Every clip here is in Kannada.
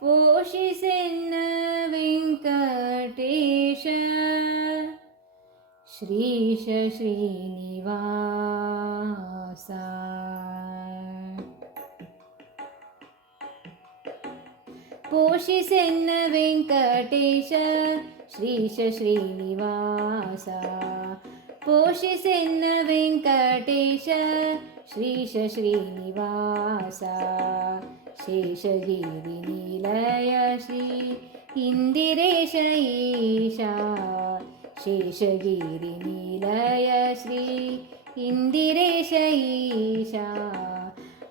ಪೋಷಿಸೆನ್ನ ವೆಂಕಟೇಶ ಶ್ರೀಶ ಶ್ರೀನಿವಾಸ. ಪೋಷಿಸೆನ್ನ ವೆಂಕಟೇಶ ಶ್ರೀಶ ಶ್ರೀನಿವಾಸ. ಪೋಷಿಸೆನ್ನ ವೆಂಕಟೇಶ ಶ್ರೀಶ ಶ್ರೀನಿವಾಸ. ಶೇಷಗಿರಿ ನಿಲಯ ಶ್ರೀ ಇಂದಿರೇಶ ಈಶಾ. ಶೇಷಗಿರಿ ನಿಲಯ ಶ್ರೀ ಇಂದಿರೇಶ ಈಶಾ.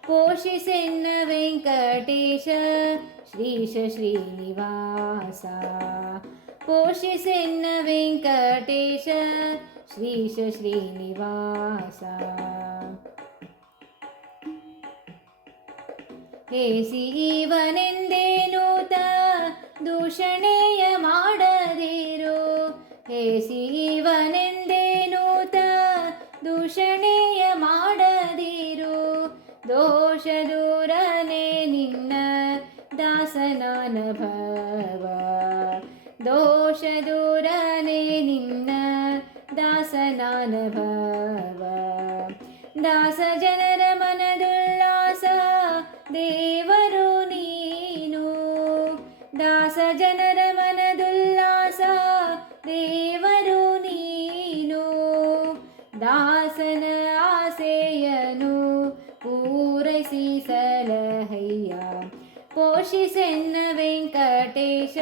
ಪೋಷಿಸೆನ್ನ ವೆಂಕಟೇಶ ಶ್ರೀಶ ಶ್ರೀನಿವಾಸ. ಪೋಷಿಸೆನ್ನ ವೆಂಕಟೇಶ ಶ್ರೀಶ ಶ್ರೀನಿವಾಸ. ಹೇಸಿ ಇವನೆಂದೇನೂತ ದೂಷಣೆಯ ಮಾಡದಿರು. ಹೇಸಿ ಇವನೆಂದೇನೂತ ದೂಷಣೆಯ ಮಾಡದಿರು. ದೋಷ ದೂರನೆ ನಿನ್ನ ದಾಸನಾನುಭವ. ದೋಷ ದೂರನೆ ನಿನ್ನ ದಾಸನಾನುಭವ. ದಾಸ ಜನರ ಮನದುಲ್ಲಾಸ ದೇವರು ನೀನು. ದಾಸ ಜನರ ಮನದುಲ್ಲಾಸ ದೇವರು ನೀನು. ದಾಸನ ಆಸೆಯನು ಪೂರೈಸಿ ಸಲಹಯ್ಯ. ಪೋಷಿಸೆನ್ನ ವೆಂಕಟೇಶ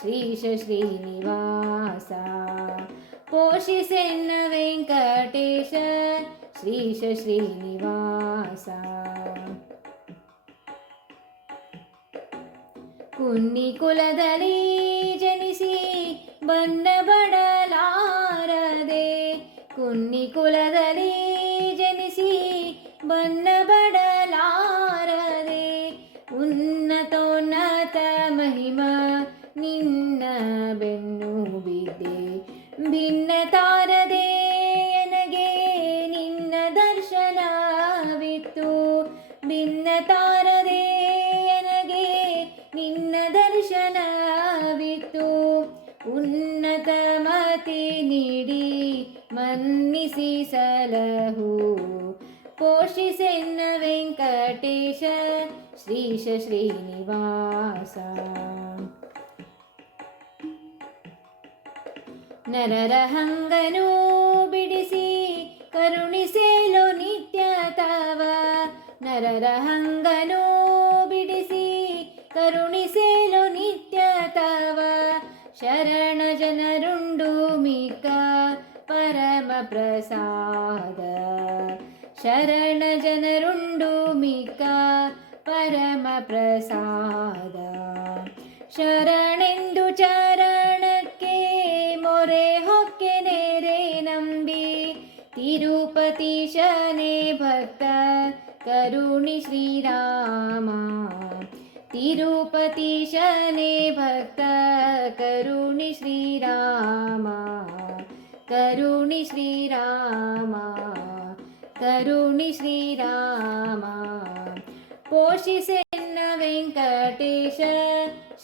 ಶ್ರೀಶ ಶ್ರೀನಿವಾಸ. ಪೋಷಿಸೆನ್ನ ವೆಂಕಟೇಶ ಶ್ರೀಶ ಶ್ರೀನಿವಾಸ. ಕುನ್ನಿ ಕುಲದಲ್ಲಿ ಜನಿಸಿ ಬನ್ನ ಬಡಲಾರದೆ. ಕುನ್ನಿ ಕುಲದಲ್ಲಿ ಜನಿಸಿ ಬನ್ನ ಬಡಲಾರದೆ. ಉನ್ನತೋನ್ನತ ಮಹಿಮ ನಿನ್ನ ಬೆನ್ನು ಬಿದ್ದೆ. ಭಿನ್ನ ತಾರದೆ ನನಗೆ ನಿನ್ನ ದರ್ಶನವಿತ್ತು. ಭಿನ್ನ ತಾರದೆ ನನಗೆ ನಿನ್ನ ದರ್ಶನವಿತ್ತು. ಉನ್ನತ ಮತಿ ನೀಡಿ ಮನ್ನಿಸಿ ಸಲಹು. ಪೋಷಿಸೆನ್ನ ವೆಂಕಟೇಶ ಶ್ರೀಶ ಶ್ರೀನಿವಾಸ. ನರರ ಹಂಗನು ಬಿಡಿಸಿ ಕರುಣಿಸೇಲು ನಿತ್ಯ ತವ. ನರರ ಹಂಗನು ಬಿಡಿಸಿ ಕರುಣಿಸೇಲು ನಿತ್ಯ ತವ. ಶರಣ ಜನರುಂಡು ಮಿಕ್ಕ ಪರಮ ಪ್ರಸಾದ. ಶರಣ ಜನರುಂಡು ಮಿಕ್ಕ ಪರಮ ಪ್ರಸಾದ. ಶರಣೆಂದು ಚರಣಕ್ಕೆ ಮೊರೆ ಹೊಕ್ಕೆ ನೆರೆ ನಂಬಿ. ತಿರುಪತೀಶನೇ ಭಕ್ತ ಕರುಣಿ ಶ್ರೀರಾಮ. ತಿರುಪತೀಶನೇ ಭಕ್ತ ಕರುಣಿ ಶ್ರೀರಾಮ. ಕರುಣಿ ಶ್ರೀರಾಮ. ಕರುಣಿ ಶ್ರೀರಾಮ. ಪೋಷಿಸೆನ್ನ ವೆಂಕಟೇಶ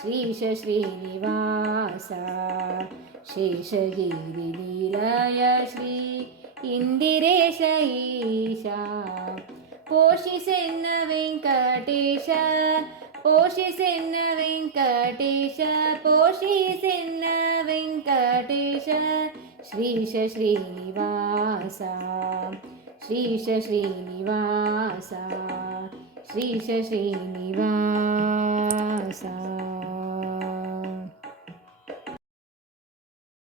ಶ್ರೀಶ ಶ್ರೀನಿವಾಸ. ಶೇಷಗಿರಿ ನಿಲಯ ಶ್ರೀ ಇಂದಿರೇಶ ಈಶಾ. ಪೋಷಿಸೆನ್ನ ವೆಂಕಟೇಶ. ಪೋಷಿಸೆನ್ನ ವೆಂಕಟೇಶ. ಪೋಷಿಸೆನ್ನ ವೆಂಕಟೇಶ ಶ್ರೀಶ ಶ್ರೀನಿವಾಸ. ಶ್ರೀಶ ಶ್ರೀನಿವಾಸ. ಶ್ರೀಶ ಶ್ರೀನಿವಾಸ.